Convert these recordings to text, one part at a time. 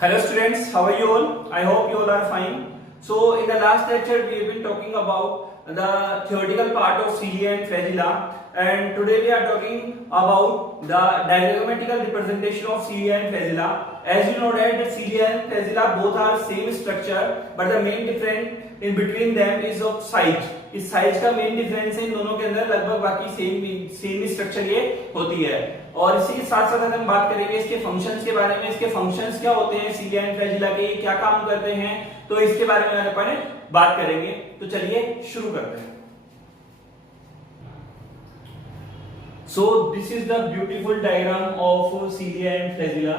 Hello students, how are you all? I hope you all are fine. So in the last lecture we have been talking about the theoretical part of cilia and flagella, and today we are talking about the diagrammatical representation of cilia and flagella. As you know that cilia and flagella both are same structure, but the main difference in between them is of size. इस size का main difference है इन दोनों के अंदर, लगभग बाकी same structure ये होती है। और इसी के साथ साथ हम बात करेंगे इसके फंक्शंस के बारे में, इसके फंक्शंस क्या होते हैं सिलिया एंड फ्लैजिला के, क्या काम करते हैं, तो इसके बारे में अपन बात करेंगे। तो चलिए शुरू करते हैं। So this is the beautiful diagram of cilia and flagella.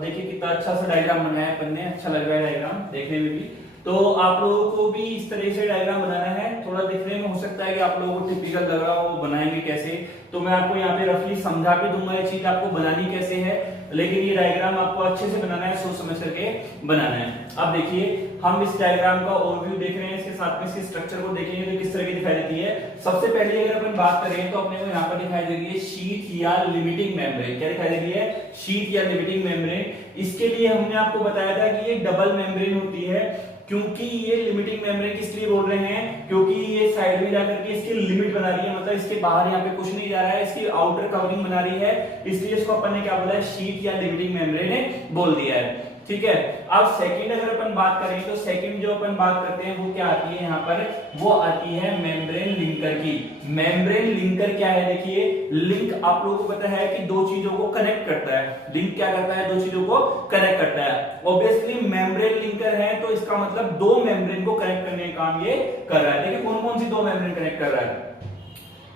देखिए कितना अच्छा सा डायग्राम बनाया है अपन ने, अच्छा लग रहा है डायग्राम देखने में भी। तो आप लोगों को भी इस तरह से डायग्राम बनाना है। थोड़ा दिखने में हो सकता है कि आप लोगों को टिपिकल लग रहा हो, बनाएंगे कैसे, तो मैं आपको यहाँ पे रफली समझा भी दूंगा ये चीज आपको बनानी कैसे है, लेकिन ये डायग्राम आपको अच्छे से बनाना है, सोच समझ करके बनाना है। अब देखिए हम इस डायग्राम का ओवरव्यू देख रहे हैं, इसके साथ में इसके स्ट्रक्चर को देखेंगे तो किस तरह की दिखाई देती है। सबसे पहले अगर अपन बात करें तो अपने को यहाँ पर दिखाई दे रही है शीट या लिमिटिंग मेम्ब्रेन। क्या दिखाई दे रही है? शीट या लिमिटिंग मेम्ब्रेन। इसके लिए हमने आपको बताया था कि ये डबल मेम्ब्रेन होती है। क्योंकि ये लिमिटिंग मेम्ब्रेन किस लिए बोल रहे हैं? क्योंकि ये साइड में जाकर के इसकी लिमिट बना रही है, मतलब इसके बाहर यहाँ पे कुछ नहीं जा रहा है, इसकी आउटर कवरिंग बना रही है, इसलिए इसको अपन ने क्या बोला है? शीट या लिमिटिंग मेम्ब्रेन बोल दिया है। ठीक है। अब सेकंड अगर अपन बात करें तो सेकंड जो अपन बात करते हैं वो क्या आती है यहाँ पर? वो आती है मेम्ब्रेन लिंकर की। मेम्ब्रेन लिंकर क्या है? देखिए लिंक आप लोगों को पता है कि दो चीजों को कनेक्ट करता है। लिंक क्या करता है? दो चीजों को कनेक्ट करता है। ऑब्वियसली मेम्ब्रेन लिंकर है तो इसका मतलब दो मेम्ब्रेन को कनेक्ट करने का काम ये कर रहा है। देखिए कौन कौन सी दो मेम्ब्रेन कनेक्ट कर रहा है।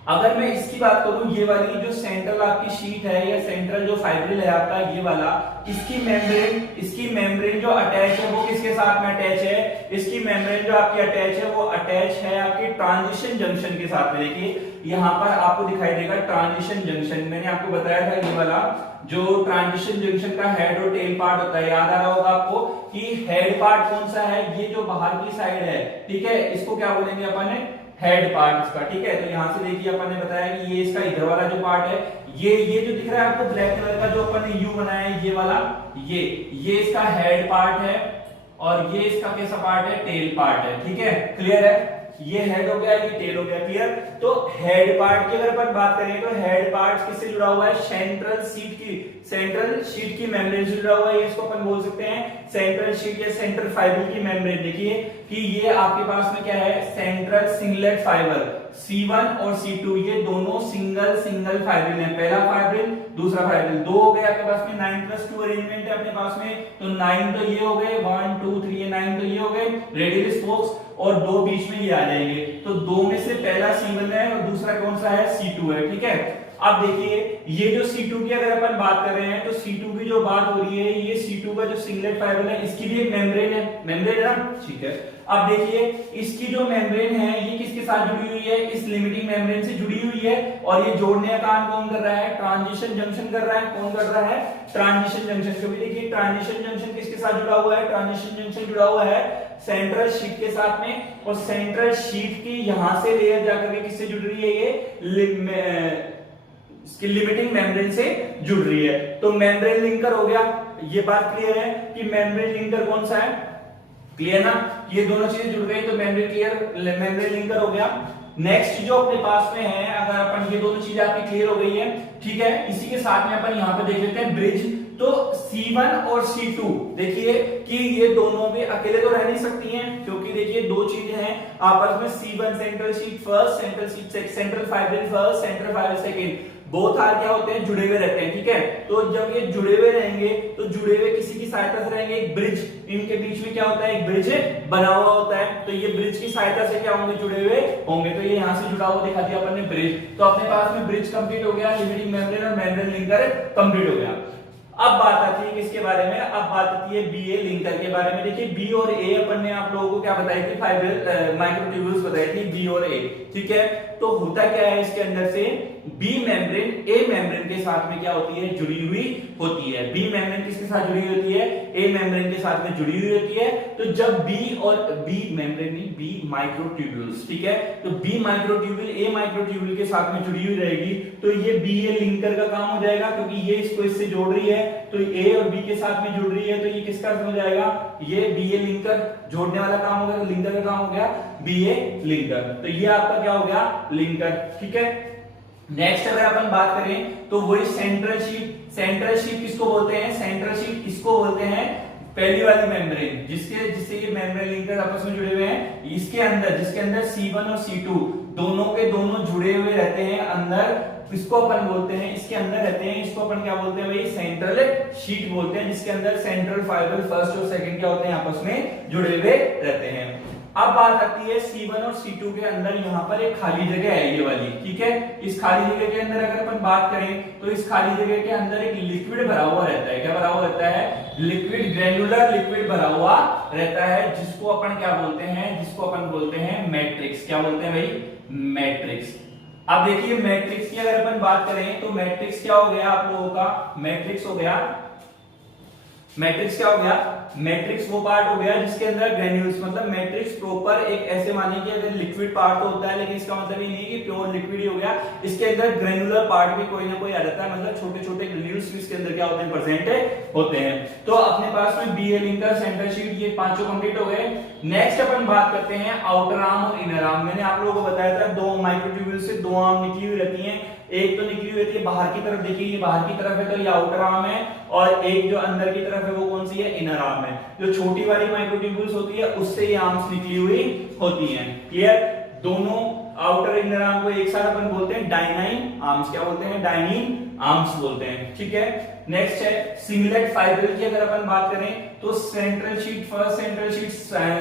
अगर मैं इसकी बात करूं, ये वाली जो सेंट्रल आपकी शीट है या सेंट्रल जो फाइब्रिल है आपका, ये वाला, इसकी मेम्ब्रेन जो अटैच है वो किसके साथ में अटैच है? इसकी मेम्ब्रेन जो आपकी अटैच है वो अटैच है आपके ट्रांजिशन जंक्शन के साथ में। देखिए यहाँ पर आपको दिखाई देगा ट्रांजिशन जंक्शन। मैंने आपको बताया था ये वाला जो ट्रांजिशन जंक्शन का हेड और टेल पार्ट होता है, याद आ रहा होगा आपको कि हेड पार्ट कौन सा है? ये जो बाहर की साइड है, ठीक है, इसको क्या बोलेंगे अपन? हेड पार्ट इसका। ठीक है, तो यहां से देखिए अपन ने बताया कि ये इसका इधर वाला जो पार्ट है, ये जो दिख रहा है आपको ब्लैक कलर का जो अपन ने यू बनाया है, ये वाला, ये इसका हेड पार्ट है और ये इसका कैसा पार्ट है? टेल पार्ट है। ठीक है, क्लियर है? ये हेड हो गया, ये टेल हो गया। क्लियर? तो हेड पार्ट की अगर अपन बात करें तो हेड पार्ट किससे जुड़ा हुआ है? सेंट्रल शीट की मेम्ब्रेन से जुड़ा हुआ है। इसको अपन बोल सकते हैं सेंट्रल शीट या सेंट्रल फाइबर की मेम्ब्रेन। देखिए कि ये आपके पास में क्या है? सेंट्रल सिंगलेट फाइबर C1 और C2, ये दोनों सिंगल फाइब्रिल है। पहला फाइब्रिल, दूसरा फाइब्रिल, दो हो गए आपके पास में। 9+2 अरेंजमेंट है अपने पास में, तो 9 तो ये हो गए, 1 2 3, ये 9 तो ये हो गए रेडियल स्पोक्स, और दो बीच में ये आ जाएंगे। तो दो में से पहला C1 है और दूसरा कौन सा है? C2 है। ठीक है। अब देखिए ये जो C2 की अगर अपन बात कर रहे हैं तो C2 की जो बात हो रही है, ये C2 का जो सिंगलेट फाइबर है इसकी भी एक मेम्ब्रेन है ना। ठीक है। अब देखिए इसकी जो मेम्ब्रेन है ये किसके साथ जुड़ी हुई है? इस लिमिटिंग मेम्ब्रेन से जुड़ी हुई है, और ये जोड़ने का काम कौन कर रहा है? ट्रांजिशन जंक्शन कर रहा है। कौन कर रहा है? Transition junction. क्योंकि देखिए ट्रांजिशन जंक्शन किसके साथ जुड़ा हुआ है? ट्रांजिशन जंक्शन जुड़ा हुआ है सेंट्रल शीट के साथ में, और सेंट्रल शीट की यहां से लेयर जाकर के किससे जुड़ रही है? ये इसकी लिमिटिंग मेम्ब्रेन से जुड़ रही है। तो मेम्ब्रेन लिंकर हो गया। ये बात क्लियर है कि मेम्ब्रेन लिंकर कौन सा है? क्लियर ना? ये दोनों चीजें जुड़ गई तो मेम्ब्रेन लिंकर हो गया। नेक्स्ट जो अपने पास में है, अगर अपन ये दोनों चीजें आपकी क्लियर हो गई है, ठीक है, इसी के साथ में अपन यहाँ पे देख लेते हैं ब्रिज। तो C1 और C2 देखिए कि ये दोनों भी अकेले तो रह नहीं सकती हैं, क्योंकि देखिए दो चीजें हैं आपस में। C1 central sheet first, central sheet central fibril first, central fibril second, both are क्या होते हैं? जुड़े हुए रहते हैं। ठीक है। तो जब ये जुड़े हुए रहेंगे तो जुड़े हुए किसी की सहायता से रहेंगे, एक ब्रिज, इनके बीच में क्या होता है? एक ब्रिज बना हुआ होता है। तो ये ब्रिज की सहायता से क्या होंगे? जुड़े हुए होंगे। तो ये यहां से जुड़ा हुआ दिखा दिया अपन ने ब्रिज। तो अपने पास में ब्रिज कंप्लीट हो गया, लिमिटिंग मेम्ब्रेन और मेम्ब्रेन लिंकर कंप्लीट हो गया। अब बात आती है किसके बारे में? अब बात आती है बी ए लिंकर के बारे में। देखिए बी और ए अपन ने आप लोगों को क्या बताई थी? फाइब्रिल माइक्रोट्यूब्यूल्स बताई थी, बी और ए। ठीक है। तो होता क्या है इसके अंदर से? बी मेम्ब्रेन ए मेम्ब्रेन के साथ में क्या होती है? जुड़ी हुई होती है। बी मेम्ब्रेन किसके साथ जुड़ी हुई होती है? ए मेम्ब्रेन के साथ में जुड़ी हुई होती है। तो जब बी और बी मेम्ब्रेन नहीं, बी माइक्रोट्यूब्यूल्स, ठीक है, तो बी माइक्रोट्यूब्यूल ए माइक्रोट्यूब्यूल के साथ में जुड़ी हुई रहेगी, तो ये बी ए लिंकर का काम हो जाएगा, क्योंकि ये इसको इससे जोड़ रही है तो ए और बी के साथ में जुड़ रही है, तो ये किसका हो जाएगा, ये बी ए लिंकर, जोड़ने वाला काम हो गया, तो लिंकर का काम हो गया बी ए लिंकर, तो ये आपका क्या हो गया लिंकर। ठीक है, नेक्स्ट अगर अपन बात करें तो वही सेंट्रल शीट। सेंट्रल शीट किसको बोलते हैं, सेंट्रल शीट किसको बोलते हैं, पहली वाली मेम्ब्रेन जिससे ये मेम्ब्रेन लिंकर आपस में जुड़े हुए हैं, इसके अंदर जिसके अंदर C1 और C2 दोनों के दोनों जुड़े हुए रहते हैं अंदर, इसको अपन बोलते हैं, इसके अंदर रहते हैं, इसको अपन क्या बोलते हैं भाई, सेंट्रल शीट बोलते हैं, जिसके अंदर सेंट्रल फाइबर फर्स्ट और सेकंड क्या होते हैं, आपस में जुड़े हुए रहते हैं। अब बात आती है C1 और C2 के अंदर, यहाँ पर एक खाली जगह है ये वाली। ठीक है, इस खाली जगह के अंदर अगर अपन बात करें तो इस खाली जगह के अंदर एक लिक्विड भरा हुआ रहता है। क्या भरा हुआ रहता है, लिक्विड, ग्रेनुलर लिक्विड भरा हुआ रहता है, जिसको अपन क्या बोलते हैं, जिसको अपन बोलते हैं मैट्रिक्स। क्या बोलते हैं भाई, मैट्रिक्स। अब देखिए मैट्रिक्स की अगर अपन बात करें तो मैट्रिक्स क्या हो गया आप लोगों का, मैट्रिक्स हो गया, मैट्रिक्स क्या हो गया, मैट्रिक्स वो पार्ट हो गया जिसके अंदर ग्रेन्यूल्स, मतलब मैट्रिक्स प्रॉपर एक ऐसे मानिए कि अगर लिक्विड पार्ट तो होता है, लेकिन इसका मतलब ये नहीं कि प्योर लिक्विड ही हो गया, इसके अंदर ग्रेनुलर पार्ट भी कोई ना कोई आ जाता है, मतलब छोटे छोटे ग्रेन्यूल्स भी इसके अंदर क्या होते हैं, प्रेजेंट होते हैं। तो अपने पास में बी ए लिंकर, सेंट्रल शीट, ये पांचों कंप्लीट हो गए। नेक्स्ट अपन बात करते हैं आउटर आर्म और इनर आर्म। मैंने आप लोगों को बताया था दो माइक्रोट्यूब्यूल से दो आर्म निकली हुई रहती हैं, एक तो निकली हुई रहती है बाहर की तरफ, देखिए ये बाहर की तरफ है तो ये आउटर आर्म है, और एक जो अंदर की तरफ है वो कौन सी है, इनर आर्म है। जो छोटी वाली माइक्रोट्यूब्यूल्स होती है उससे ये आर्म्स निकली हुई होती हैं। क्लियर, दोनों आउटर इनर आर्म को एक साथ अपन बोलते हैं डायनाइन आर्म्स। क्या बोलते हैं, डायनाइन आर्म्स बोलते हैं। ठीक है, नेक्स्ट है सिंगलेट फाइब्रिल की अगर अपन बात करें तो central sheet first, central sheet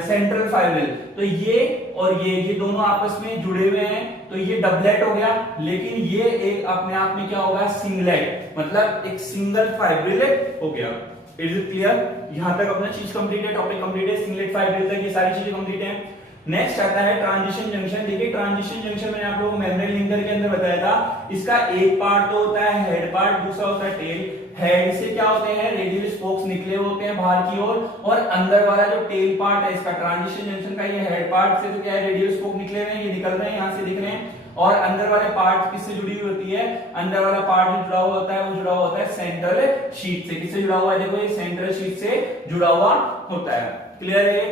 central fibril, तो ये और ये दोनों आपस में जुड़े हुए हैं, तो ये डबलेट हो गया, लेकिन ये एक अपने आप में क्या होगा, सिंगलेट, मतलब एक सिंगल फाइब्रिल हो गया। इज इट क्लियर, यहां तक अपना चीज कंप्लीट है, टॉपिक कंप्लीट है, सिंगलेट फाइब्रिल तक ये सारी चीजें कंप्लीट है। नेक्स्ट आता है ट्रांजिशन जंक्शन। देखिए ट्रांजिशन जंक्शन मैंने आप लोगों को मेम्ब्रेन लिंकर के अंदर बताया था, इसका एक पार्ट तो होता है हेड पार्ट, दूसरा होता है टेल। हेड से क्या होते हैं, रेडियल स्पोक्स निकले होते हैं बाहर की ओर, और अंदर वाला जो टेल पार्ट है इसका, ट्रांजिशन जंक्शन का, ये हेड पार्ट से तो क्या है, रेडियल स्पोक निकले हुए हैं, ये निकल रहे हैं, यहाँ से दिख रहे हैं, और अंदर वाले पार्ट किससे जुड़ी हुई होती है, अंदर वाला पार्ट जो जुड़ा हुआ होता है वो जुड़ा हुआ होता है सेंट्रल शीट से। किससे जुड़ा हुआ है, देखो ये सेंट्रल शीट से जुड़ा हुआ होता है। क्लियर है,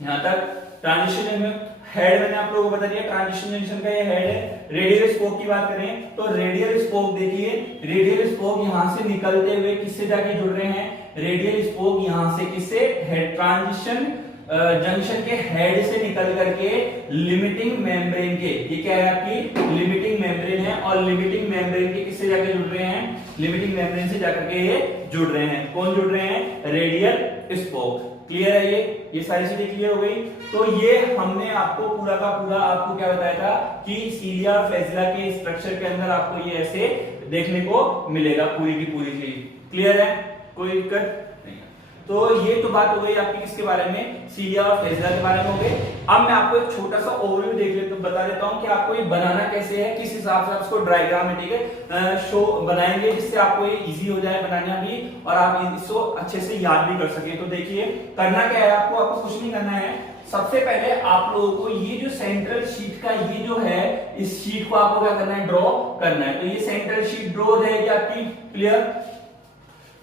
यहां तक ट्रांजिशन जंक्शन। हेड मैंने आप लोगों को बता दिया, ट्रांजिशन जंक्शन का ये हेड है। रेडियल स्पोक की बात करें तो रेडियल स्पोक, देखिए रेडियल स्पोक यहां से निकलते हुए किससे जाके जुड़ रहे हैं, रेडियल स्पोक यहां से किससे, हेड, ट्रांजिशन जंक्शन के हेड से निकल करके लिमिटिंग मेम्ब्रेन के, ये क्या है आपकी लिमिटिंग मेम्ब्रेन है, और लिमिटिंग मेम्ब्रेन के किससे जाके जुड़ रहे हैं, लिमिटिंग मेम्ब्रेन से जाकर के ये जुड़ रहे हैं। कौन जुड़ रहे हैं, रेडियल स्पोक। क्लियर है, ये सारी चीजें क्लियर हो गई। तो ये हमने आपको पूरा का पूरा आपको क्या बताया था कि सीलिया और फ्लैजिला के स्ट्रक्चर के अंदर आपको ये ऐसे देखने को मिलेगा पूरी की पूरी चीज। क्लियर है, कोई दिक्कत नहीं है। तो ये तो बात हो गई आपकी किसके बारे में, सीलिया और फ्लैजिला के बारे में हो गई। अब मैं आपको एक छोटा सा ओवरव्यू देख लेता हूं, बता देता हूं कि आपको ये बनाना कैसे है, किस हिसाब से आप इसको डायग्राम में, ठीक है, शो बनाएंगे, जिससे आपको ये इजी हो जाए बनाना भी, और आप इसको अच्छे से याद भी कर सके। तो देखिए करना क्या है, आपको कुछ नहीं करना है। सबसे पहले आप लोगों को ये जो सेंट्रल शीट का ये जो है, इस शीट को आपको क्या करना है, ड्रॉ करना है। तो ये सेंट्रल शीट ड्रॉ हो जाएगी आपकी। क्लियर,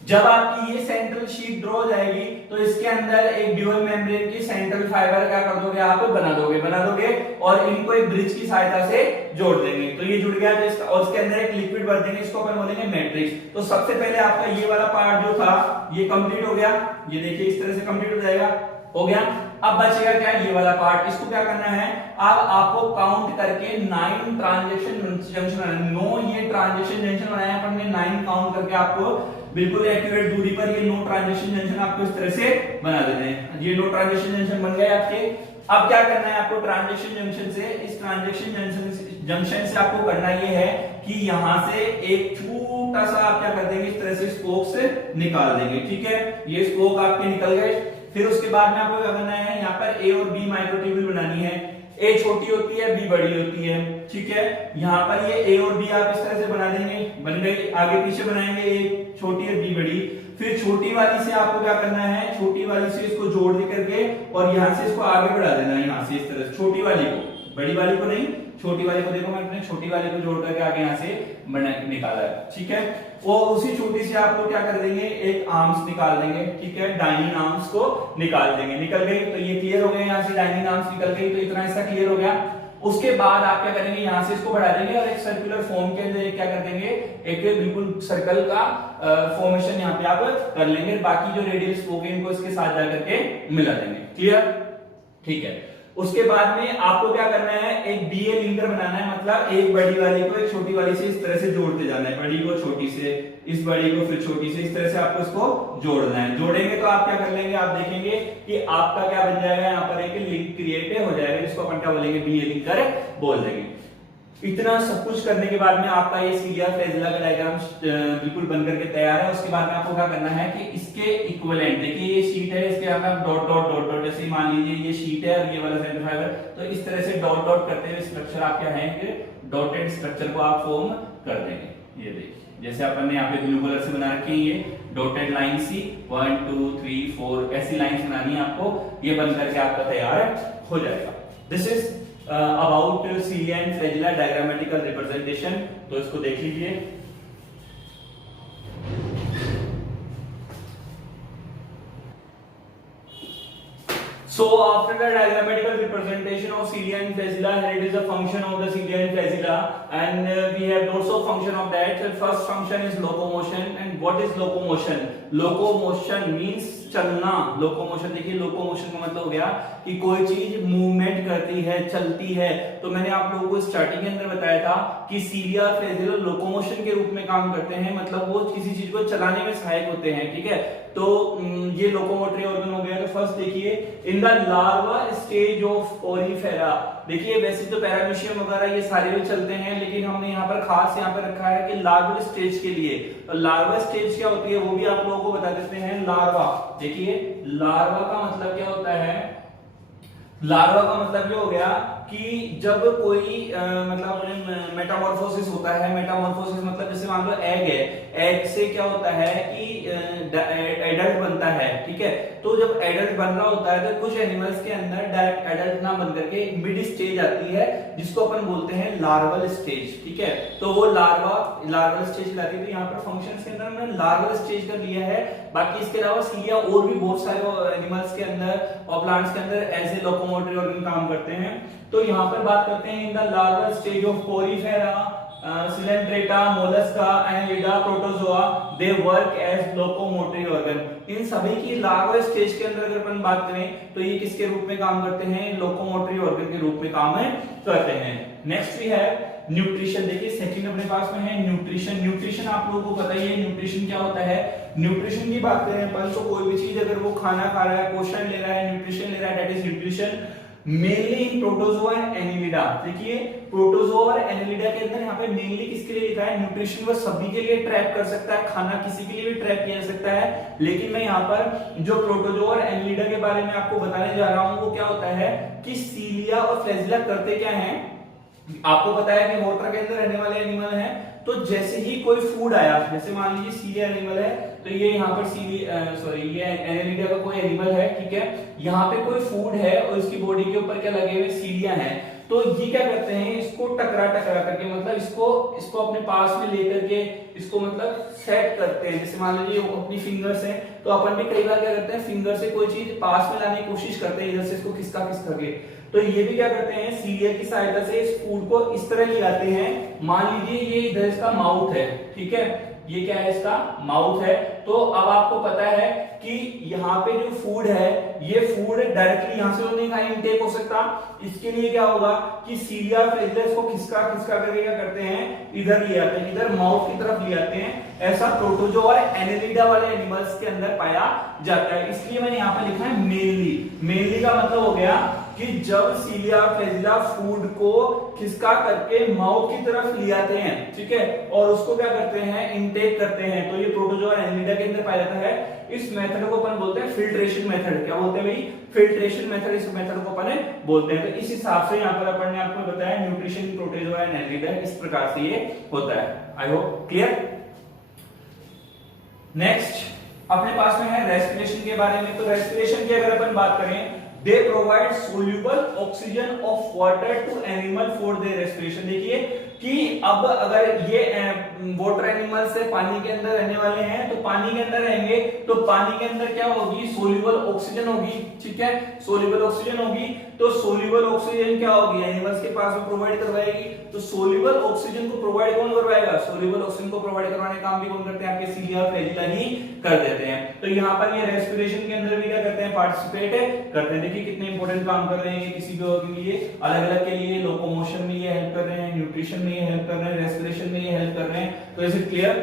जब आपकी ये सेंट्रल शीट ड्रॉ हो जाएगी तो इसके अंदर एक ड्यूअल मेम्ब्रेन की सेंट्रल फाइबर क्या कर दोगे, आप बना दोगे और इनको एक ब्रिज की सहायता से जोड़ देंगे। तो ये जुड़ गया, तो और इसके अंदर एक लिक्विड भर देंगे, इसको अपन बोलेंगे मैट्रिक्स। तो सबसे पहले आपका ये वाला पार्ट जो था ये कंप्लीट हो गया, ये देखिए इस तरह से कंप्लीट हो जाएगा, हो गया। अब बचेगा क्या, ये वाला पार्ट, इसको क्या करना है, अब आपको काउंट करके 9 ट्रांजिशन जंक्शन, 9 ये ट्रांजिशन जंक्शन बनाया अपन ने, 9 काउंट करके आपको बिल्कुल एक्यूरेट दूरी पर ये 9 ट्रांजिशन जंक्शन आपको इस तरह से बना देने हैं। ये 9 ट्रांजिशन जंक्शन बन गए आपके। अब क्या करना है आपको, ट्रांजिशन जंक्शन से, इस ट्रांजिशन जंक्शन से आपको करना ये है कि यहां से एक छोटा सा आप क्या कर देंगे, इस तरह से स्पोक से निकाल देंगे। ठीक है, ये स्पोक आपके निकल गए। फिर उसके बाद में आपको क्या करना है, यहाँ पर ए और बी माइक्रोट्यूब्यूल बनानी है। ए छोटी होती है, बी बड़ी होती है। ठीक है, यहाँ पर ये ए और बी आप इस तरह से बना देंगे, बन गई। आगे पीछे बनाएंगे, ए छोटी और बी बड़ी। फिर छोटी वाली से आपको क्या करना है, छोटी वाली से इसको जोड़ दे करके और यहाँ से इसको आगे बढ़ा देना है, यहाँ से इस तरह से, छोटी वाली को, बड़ी वाली को नहीं, छोटी वाली को देखो मैंने छोटी वाली को जोड़ करके आगे यहाँ से निकाला है, ठीक है। और उसी छोटी से आप लोग क्या कर देंगे, एक आर्म्स निकाल देंगे, ठीक है, डाइनिंग आर्म्स को निकाल देंगे, निकल गए। तो ये क्लियर हो गए, यहाँ से डाइनिंग आर्म्स निकल गई, तो इतना हिस्सा क्लियर हो गया। उसके बाद आप क्या करेंगे, यहां से इसको बढ़ा देंगे और एक सर्कुलर फॉर्म के अंदर क्या कर देंगे, एक बिल्कुल सर्कल का फॉर्मेशन यहाँ पे आप कर लेंगे। बाकी जो रेडियल स्पोक है इनको इसके साथ जाकर के मिला देंगे, क्लियर, ठीक है। उसके बाद में आपको क्या करना है, एक बीए लिंकर बनाना है, मतलब एक बड़ी वाली को एक छोटी वाली से इस तरह से जोड़ते जाना है, बड़ी को छोटी से, इस बड़ी को फिर छोटी से, इस तरह से आपको इसको जोड़ना है। जोड़ेंगे तो आप क्या कर लेंगे, आप देखेंगे कि आपका क्या बन जाएगा, यहाँ पर एक लिंक क्रिएट हो जाएगा, जिसको अपन क्या बोलेंगे, बीए लिंकर बोल देंगे। इतना सब कुछ करने के बाद में आपका ये सीलिया फ्लैजिला का डायग्राम बिल्कुल बनकर के तैयार है। उसके बाद में आपको क्या करना है कि इसके इक्विवेलेंट, देखिए ये शीट है, इसके अंदर डॉट डॉट डॉट डॉट, जैसे मान लीजिए ये शीट है और ये वाला सेंटर फाइबर, तो इस तरह से डॉट डॉट करते हुए स्ट्रक्चर आप क्या है कि डॉटेड स्ट्रक्चर को आप फॉर्म कर देंगे। ये देखिए जैसे अपन ने यहाँ पे ब्लू कलर से बना रखी है, ये डॉटेड लाइन सी 1 2 3 4 ऐसी लाइन बनानी है आपको, ये बन करके आपका तैयार हो जाएगा। This is about cilia and flagella diagrammatical representation. तो इसको देख लीजिए। So after the diagrammatical representation of cilia and flagella, here it is a function of the cilia and flagella, and we have lots of function of that. The first function is locomotion, and what is locomotion? Locomotion means चलना। Locomotion देखिए, locomotion का मतलब हो गया कि कोई चीज movement करती है, चलती है। तो मैंने आप लोगों को स्टार्टिंग के अंदर बताया था कि सीलिया और फ्लैजिला लोकोमोशन के रूप में काम करते हैं, मतलब वो किसी चीज को चलाने में सहायक होते हैं, ठीक है। तो ये लोकोमोटरी ऑर्गन हो गया। तो फर्स्ट देखिए, in the larva stage of Porifera, देखिए वैसे तो पैरामीशियम वगैरह ये सारे भी चलते हैं, लेकिन हमने यहाँ पर खास यहाँ पर रखा है कि लार्वल स्टेज के लिए। तो लार्वा स्टेज क्या होती है वो भी आप लोगों को बता देते हैं। लार्वा, देखिए लार्वा का मतलब क्या होता है, लार्वा का मतलब ये हो गया कि जब कोई मतलब अपने मेटामॉर्फोसिस होता है। मेटामॉर्फोसिस मतलब जैसे मान लो एग है, एग से क्या होता है कि एडल्ट बनता है, ठीक है। तो जब एडल्ट बन रहा होता है तो कुछ एनिमल्स के अंदर डायरेक्ट एडल्ट ना बन करके मिड स्टेज आती है, जिसको अपन बोलते हैं लार्वल स्टेज, ठीक है। तो वो लार्वल स्टेज लाती है। तो यहाँ पर फंक्शंस के अंदर मैंने लार्वल स्टेज का लिया है। बाकी इसके अलावा सीलिया और भी बहुत सारे एनिमल्स के अंदर और प्लांट्स के अंदर ऐसे लोकोमोटरी ऑर्गन काम करते हैं। तो यहाँ पर बात करते हैं in the larval stage of Porifera, Cylindrata, Mollusca, Annelida, Protozoa, they work as locomotory organ. इन सभी की लार्वल स्टेज के अंदर अगर अपन बात करें तो ये किसके रूप में काम करते हैं, लोकोमोटरी ऑर्गन के रूप में काम करते हैं। नेक्स्ट भी है न्यूट्रिशन। देखिए सेकंड अपने पास में है न्यूट्रिशन। न्यूट्रिशन आप लोगों को पता ही है न्यूट्रिशन क्या होता है। न्यूट्रिशन की बात करें अपन तो कोई भी चीज अगर वो खाना खा रहा है, पोषण ले रहा है, न्यूट्रिशन ले रहा है, that is nutrition. Mainly in protozoa and Annelida. देखिए प्रोटोजोआ और एनिलिडा के अंदर यहाँ पे मेनली किसके लिए लिखा है, न्यूट्रिशन वो सभी के लिए ट्रैप कर सकता है, खाना किसी के लिए भी ट्रैप किया जा सकता है। लेकिन मैं यहाँ पर जो प्रोटोजोआ और एनिलिडा के बारे में आपको बताने जा रहा हूँ वो क्या होता है कि सीलिया और फ्लैजिला करते क्या है। आपको पता है कि वाटर के अंदर रहने वाले एनिमल हैं, तो जैसे ही कोई फूड आया, जैसे मान लीजिए सीलिया एनिमल है तो ये यहाँ पर ये एनिलिडा का कोई एनिमल है, ठीक है। यहाँ पे कोई फूड है और इसकी बॉडी के ऊपर क्या लगे हुए सीलिया हैं, तो ये क्या करते हैं इसको टकरा करके, मतलब इसको अपने पास में लेकर के इसको मतलब सेट करते हैं। जैसे मान लीजिए अपनी फिंगर्स हैं तो अपन भी कई बार क्या करते हैं फिंगर से कोई चीज पास में लाने की कोशिश करते हैं, इधर से इसको खिसका के। तो ये भी क्या करते हैं सीलिया की सहायता से इस फूड को इस तरह ले आते हैं। मान लीजिए ये इधर इसका माउथ है, ठीक है, ये क्या है इसका माउथ है। तो अब आपको पता है कि यहाँ पे जो फूड है ये फूड डायरेक्टली यहाँ से तो नहीं खाई इनटेक हो सकता। इसके लिए क्या होगा कि सीलिया फ्लैजिला इसको खिसका करके क्या करते हैं इधर ले आते हैं, इधर माउथ की तरफ ले आते हैं। ऐसा प्रोटोजोआ और एनिलिडा वाले एनिमल्स के अंदर पाया जाता है। इसलिए मैंने यहाँ पे लिखा है मेनली का मतलब हो गया कि जब सीलिया फ्लैजिला फूड को खिसका करके माउथ की तरफ ले आते हैं, ठीक है, और उसको क्या करते हैं इनटेक करते हैं, तो ये प्रोटोजोआ और एनिलिडा के अंदर पाया जाता है। इस मेथड को अपन बोलते हैं फिल्ट्रेशन मेथड। क्या बोलते हैं भाई, फिल्ट्रेशन मेथड, इस मेथड को अपन बोलते हैं। तो इस हिसाब से यहाँ पर अपन ने आपको बताया न्यूट्रिशन प्रोटोजोआ एंड एनिलिडा इस प्रकार से ये होता है। I hope clear. नेक्स्ट अपने पास में है रेस्पिरेशन के बारे में। तो रेस्पिरेशन की अगर अपन बात करें, they provide soluble oxygen of water to animal for their respiration. देखिए कि अब अगर ये वाटर एनिमल्स है, पानी के अंदर रहने वाले हैं, तो पानी के अंदर रहेंगे तो पानी के अंदर क्या होगी, सोल्यूबल ऑक्सीजन होगी, ठीक है, सोल्यूबल ऑक्सीजन होगी। तो सोल्यूबल ऑक्सीजन क्या होगी, एनिमल्स के पास में प्रोवाइड करवाएगी। तो सोल्यूबल ऑक्सीजन को प्रोवाइड कौन करवाएगा, सोल्यूबल ऑक्सीजन को प्रोवाइड करवाने का काम भी कौन करते हैं, आपके सीलिया फ्लैजिला ही कर देते हैं। तो यहाँ पर ये रेस्पिरेशन के अंदर भी क्या करते हैं, पार्टिसिपेट करते हैं। देखिए कितने इंपॉर्टेंट काम कर रहे हैं किसी भी के लिए, अलग अलग के लिए, लोकोमोशन में ये हेल्प कर रहे हैं, न्यूट्रिशन में ये हेल्प कर रहे हैं, रेस्पिरेशन में ये हेल्प कर रहे हैं। तो इज इट क्लियर।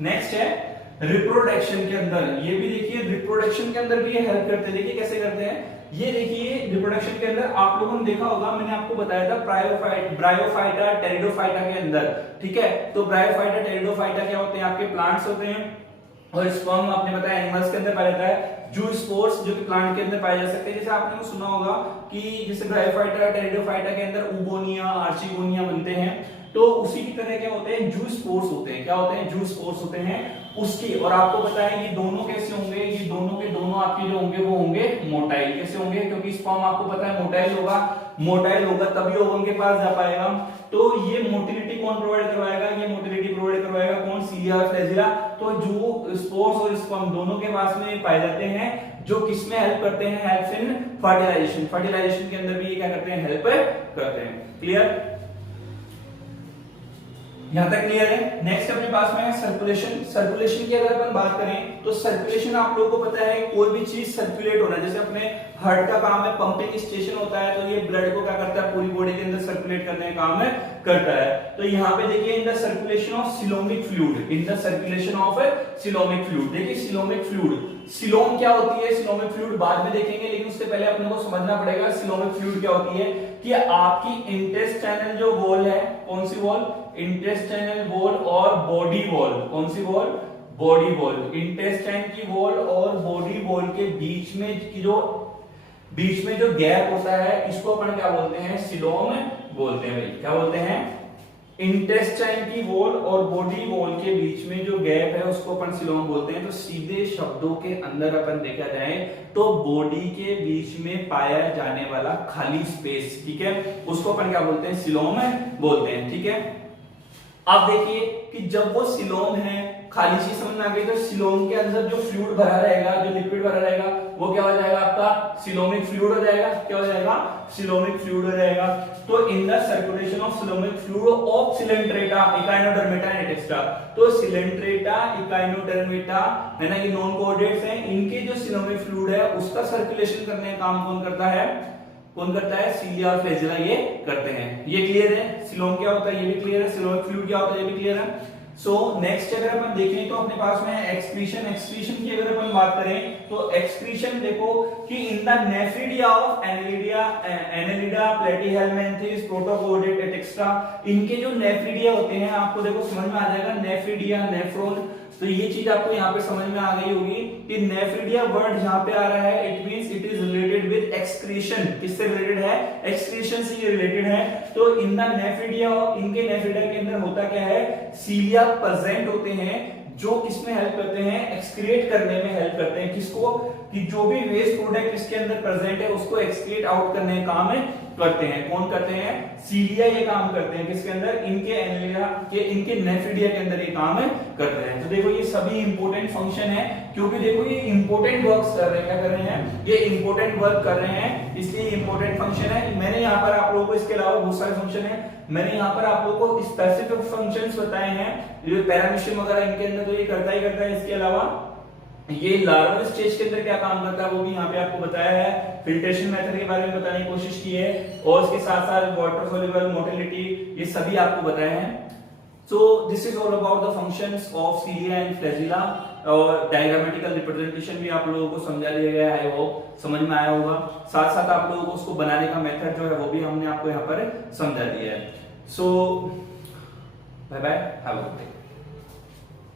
नेक्स्ट है रिप्रोडक्शन के अंदर, ये भी देखिए रिप्रोडक्शन के अंदर भी ये हेल्प करते हैं। देखिए कैसे करते हैं, ये देखिए रिप्रोडक्शन के अंदर आप लोगों ने देखा होगा, मैंने आपको बताया था ब्रायोफाइटा टेरिडोफाइटा के अंदर, ठीक है। तो ब्रायोफाइटा टेरिडोफाइटा क्या होते हैं, आपके प्लांट्स होते हैं, और स्पर्म आपने बताया एनिमल्स के अंदर पाया जाता है, जू स्पोर्स जो कि प्लांट के अंदर पाए जा सकते हैं। जैसे आपने सुना होगा कि जैसे ब्रायोफाइटा टेरिडोफाइटा के अंदर उबोनिया आर्चिगोनिया बनते हैं, तो उसी की तरह क्या होते हैं, जू स्पोर्स होते हैं। क्या होते हैं, जू स्पोर्स होते हैं उसकी। और आपको पता है ये दोनों कैसे होंगे, ये दोनों के दोनों आपके जो होंगे वो होंगे मोटाइल। कैसे होंगे, क्योंकि स्पर्म आपको पता है मोटाइल होगा, मोटाइल होगा तभी ओवम के पास जा पाएगा। तो ये मोटिलिटी कौन प्रोवाइड करवाएगा, ये मोटिलिटी प्रोवाइड करवाएगा कौन, सीलिया और फ्लैजिला। तो जो स्पोर्स और स्पर्म दोनों के पास में पाए जाते हैं, जो किसमें हेल्प करते हैं, हेल्प इन फर्टिलाइजेशन। फर्टिलाइजेशन के अंदर भी ये क्या करते हैं, हेल्प करते हैं। क्लियर, यहां तक क्लियर है। नेक्स्ट अपने पास में है सर्कुलेशन। सर्कुलेशन की अगर अपन बात करें तो सर्कुलेशन आप लोगों को पता है कोई भी चीज सर्कुलेट होना, जैसे अपने हार्ट का काम है, पंपिंग स्टेशन होता है, तो ये ब्लड को क्या करता है, पूरी बॉडी के अंदर सर्कुलेट करने का काम करता है। तो यहाँ पे देखिए in the circulation of coelomic fluid, in the circulation of coelomic fluid. देखिए सिलोमिक फ्लूइड, सिलोम क्या होती है, सिलोमिक फ्लूइड बाद में देखेंगे, लेकिन उससे पहले अपने को समझना पड़ेगा सिलोमिक फ्लूइड क्या होती है। कि आपकी इंटेस्टाइनल जो वॉल है, कौन सी वॉल, इंटेस्टाइनल वॉल और बॉडी वॉल, कौन सी वॉल, बॉडी वॉल। इंटेस्टाइन की वॉल और बॉडी वॉल के बीच में जो गैप होता है, इसको अपन क्या बोलते हैं, सिलोम बोलते हैं। भाई क्या बोलते हैं, इंटेस्टाइन की वॉल और बॉडी वॉल के बीच में जो गैप है उसको अपन सिलोम बोलते हैं। तो सीधे शब्दों के अंदर अपन देखा जाए तो बॉडी के बीच में पाया जाने वाला खाली स्पेस, ठीक है, उसको अपन क्या बोलते हैं, सिलोम बोलते हैं, ठीक है। अब देखिए कि जब वो सिलोम है, खाली चीज समझ में आ गई, तो सिलोम के अंदर जो फ्लूइड भरा रहेगा, जो लिक्विड भरा रहेगा, वो क्या हो जाएगा, आपका सिलोमिक फ्लूइड हो जाएगा। क्या हो जाएगा, सिलोमिक फ्लूइड हो जाएगा। तो in the circulation of coelomic fluid of Coelenterata, Echinodermata and extra. तो सिलेंट्रेटा, इकाइनोडर्मेटा है ना, ये नॉन कोऑर्डिनेट्स हैं, इनके जो सिलोमिक फ्लूइड है उसका सर्कुलेशन करने का काम कौन करता है, कौन करता है, सीलिया और फ्लैजिला ये करते हैं। ये क्लियर है, सिलोम क्या होता है ये भी क्लियर है, सिलोमिक फ्लूइड क्या होता है ये भी क्लियर है। सो नेक्स्ट अगर अपन देखें तो अपने पास में एक्सक्रीशन। एक्सक्रीशन की अगर अपन बात करें तो एक्सक्रीशन देखो कि in the nephridia of Annelida, Platyhelminthes, protochordate extra, इनके जो नेफ्रिडिया होते हैं, आपको देखो समझ में आ जाएगा, नेफ्रिडिया, नेफ्रोन। तो ये चीज आपको यहाँ पे समझ में आ गई होगी कि नेफ्रिडिया वर्ड जहां पे आ रहा है, it means it is related with excretion. किससे रिलेटेड है, एक्सक्रीशन से ये रिलेटेड है। तो इन द नेफ्रिडिया, इनके नेफ्रिडिया के अंदर होता क्या है, सीलिया प्रेजेंट होते हैं, जो किसमें हेल्प करते हैं, एक्सक्रीट करने में हेल्प करते हैं। किसको, कि जो भी वेस्ट प्रोडक्ट इसके अंदर प्रेजेंट है उसको एक्सक्रीट आउट करने का काम करते हैं। कौन करते हैं, सीलिया ये काम करते हैं, किसके अंदर, इनके एनेलिडा के, इनके नेफ्रिडिया के अंदर ये काम करते हैं। तो देखो ये सभी इंपॉर्टेंट फंक्शन है, क्योंकि देखो ये इंपॉर्टेंट वर्क्स कर रहे हैं, क्या कर रहे हैं, ये इंपॉर्टेंट वर्क कर रहे हैं, इसलिए इंपॉर्टेंट फंक्शन है। मैंने यहाँ पर आप लोगों को इसके अलावा बहुत सारे फंक्शन है, मैंने यहाँ पर आप लोगों को स्पेसिफिक फंक्शंस बताए हैं, जो पैरामीशियम वगैरह इनके अंदर तो ये करता ही करता है। इसके अलावा ये लार्वल स्टेज के अंदर क्या काम करता है वो भी यहाँ पे आपको बताया है, फिल्ट्रेशन मेथड के बारे में बताने की कोशिश की है, और इसके साथ साथ वाटर सोल्यूबल, मोटिलिटी, ये सभी आपको बताए हैं। So this is all about the functions of cilia and flagella, और डायग्रामेटिकल रिप्रेजेंटेशन भी आप लोगों को समझा दिया गया है, वो समझ में आया होगा। साथ साथ आप लोगों को उसको बनाने का मेथड जो है वो भी हमने आपको यहाँ पर समझा दिया है। So bye bye, have a good day.